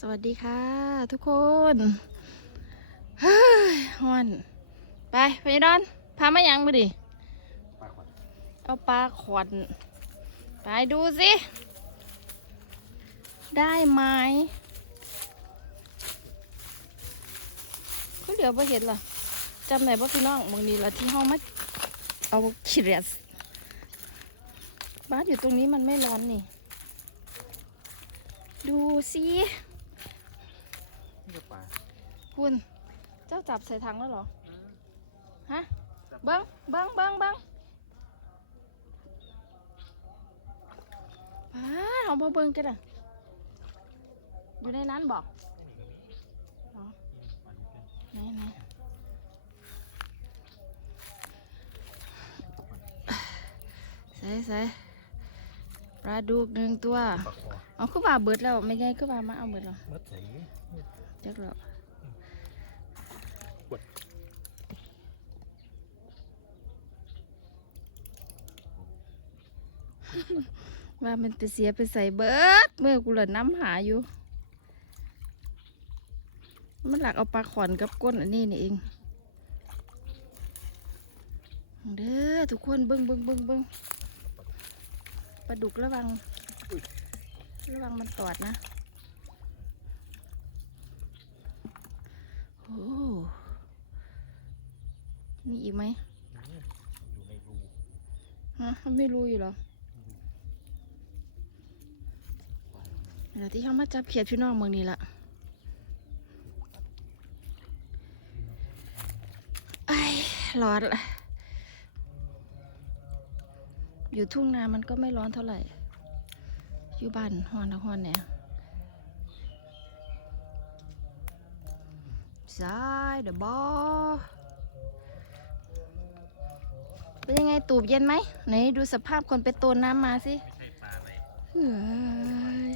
สวัสดีค่ะ ทุกคนเฮ้ยฮอน ไปไปดอน พามายังมาดิปลาขวัญเอาปลาขวัญไปดูสิ ได้ไหมก็เดี๋ยวไปเห็นเหรอจำไหนว่าพี่น้องบางทีเราที่ห้องมาเอาขีเรียสบ้านอยู่ตรงนี้มันไม่ร้อนนี่ ดูสิ นี่ก็ปลาคุณ เจ้าจับใส่ถังแล้วเหรอ ฮะ เบิ้งเบิ้งเบิ้งเบิ้งป้าเอามาเบิ้งกันอะอยู่ในนั้นบอกอ๋อไหนไหนใส่ใส่ปลาดุกหนึ่งตัวปลาคอเอาคือว่าเบิดแล้ว ไม่ใช่คือว่ามาเอาเบิดแล้วเมื่อใส่ จักแล้วกดว่ามันไปเสียไปใส่เบิดเมื่อกูเหลือน้ำหาอยู่ มันหลักเอาปลาขอนกับก้นอันนี้นี่เอง เด้อทุกคนเบิ้งเบิ้งเบิ้งเบิ้งปลาดุกระวัง ระวังมันตอดนะ โอ้มีอีกไหมอยู่ในรูฮะมันไม่รู้อยู่เหรอเดี๋ยวที่เขามาจับเขียดพี่น้องเมืองนี้ละไอ้ยร้อนละอยู่ทุ่งนามันก็ไม่ร้อนเท่าไหร่ อยู่บ้านฮอนนะฮอนเนี่ย ซ้ายเดอะบอเป็นยังไงตูบเย็นไหมไหนดูสภาพคนไปโตนน้ำมาสิใช่ปลาไหมเฮ้ย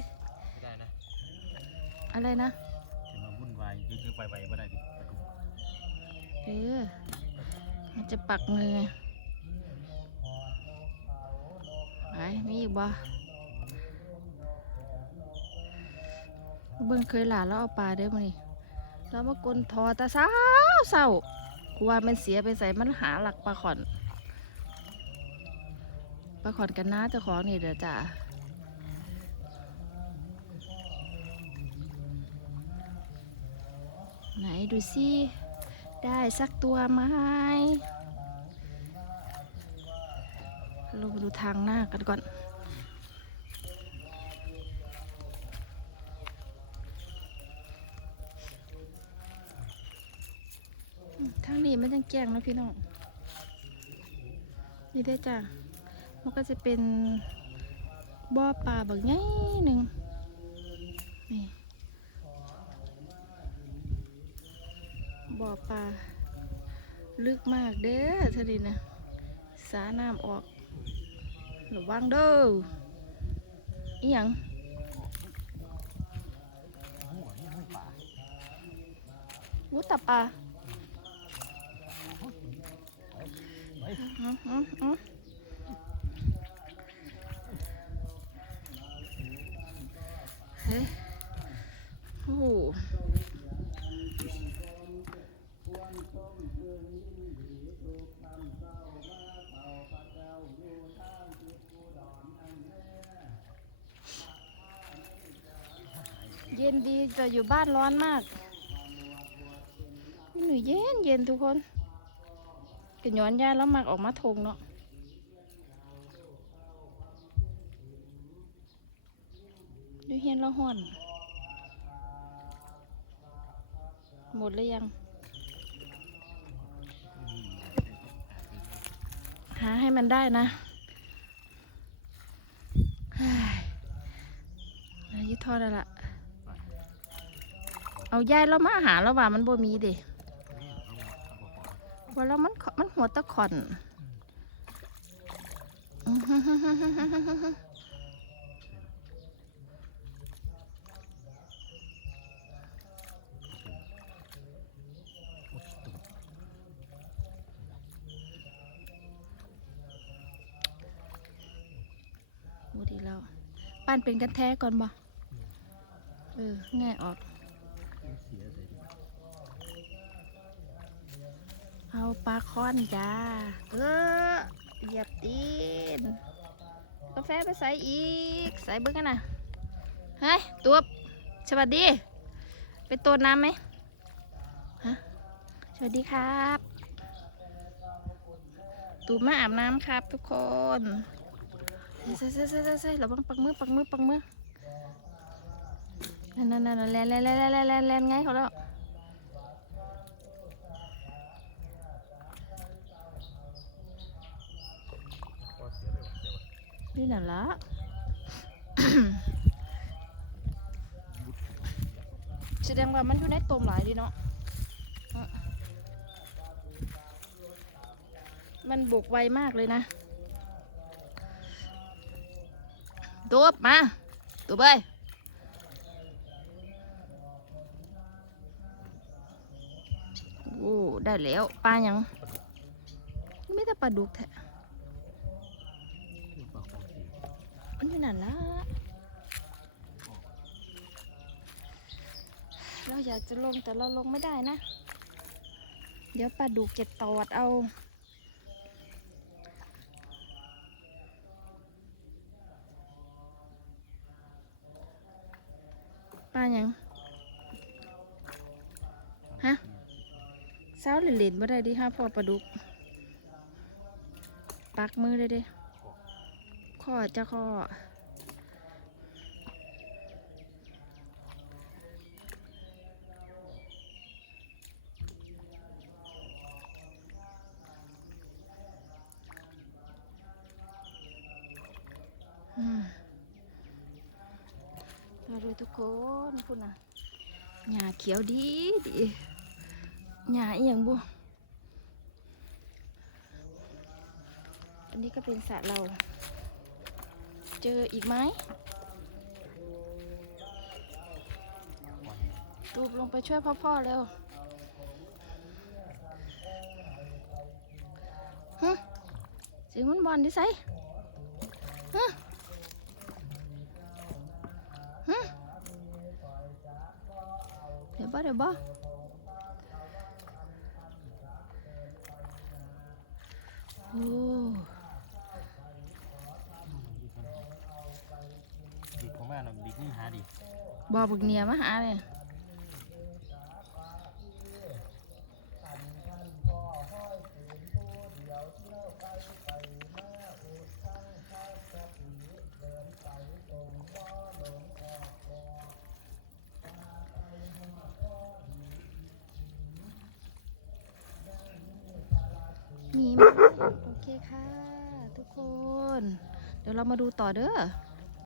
อะไรนะจะมาวุ่นวายยืดๆไปๆไม่ได้ดิปลาดุกเออมันจะปักมือไงไปมีอีกบ่เบิ่งเคยหลานแล้วเอาปลาเด้อมานี่ แล้วมากลนทอตาเศร้าเศร้ากูว่ามันเสียไปใส่มันหาหลักปลาขอนปลาขอนกันนะเจ้าของนี่เด้อจ้าไหนดูสิได้สักตัวไหมเรามาดูทางหน้ากันก่อน ทางนี้มันยังแจ้งนะพี่น้องนี่ได้จ้ะมันก็จะเป็นบ่อปลาแบบง่ายหนึ่งนี่บ่อปลาลึกมากเด้อทะเลนะสาน้ำออกระวังเด้ออีหยังโอ้โหนี่ไม่ปลาวุ้ตาปลา ไว้ อื้ออื้ออื้อ เฮ้ยโอ้โหเย็นดีแต่อยู่บ้านร้อนมากหนูเย็นเย็นทุกคน กย้อนยาแล้วมักออกมาทงเนาะดูเฮียนล้วห่อน หมดหรือยัง หาให้มันได้นะเฮ้ยแล้วยึดทอดแล้วล่ะ เอาย่ายแล้วมาหาแล้วว่ามันบ่มีเดิ นี่เอาเอาปลาขอ ว่าแล้วมันมันหัวตะขอนโอ้ดีแล้ว ปั้นเป็นกันแท้ก่อนบ่ออ ง่ายออก เสียใจดิ เอาปลาคอนจ้า เออเหยียบตีน กาแฟไปใส่อีก ใส่เบิ้งกันนะเฮ้ย ตัวสวัสดี ไปตัวน้ำไหมฮะ สวัสดีครับ ตูมาอาบน้ำครับทุกคนใส่ใส่ใส่ใส่ใส่ระวังปักมือปักมือปักมือนั่นนั่นนั่นแลนแลนแลนแลนแลนแลนแลนไงเขาแล้ว พอเสียเลยว่ะเสียว่ะ นี่นั่นละแสดงว่ามันอยู่ในตมหลายดีเนาะมันบกไวมากเลยนะตัวบมาตัวเบยโอ้ ได้แล้วปลายังไม่แต่ปลาดุกแท้ เรื่องปากของเสีย มั่นั่นละเราอยากจะลงแต่เราลงไม่ได้นะ เดี๋ยวปลาดุกจะตอดเอาปลาหยังฮะเช้าเหล่นๆบ่ได้ดิฮะพอปลาดุก ปักมือเลยด้ข้อจะข้อ มาเลยทุกคนคุณนะหญ้าเขียวดีดีหญ้าอีหยังบุอันนี้ก็เป็นสระเรา เจออีกไหมตูบลงไปช่วยพ่อพ่อเร็วฮึเสียงมันบอลดิไซฮึฮึเดี๋ยว บ่เดี๋ยวบ่โอ้ดิกของแม่เราดิกนี่หาดิบอบึกเนียมาหาเลย โอเคค่ะ ทุกคน เดี๋ยวเรามาดูต่อเด้อ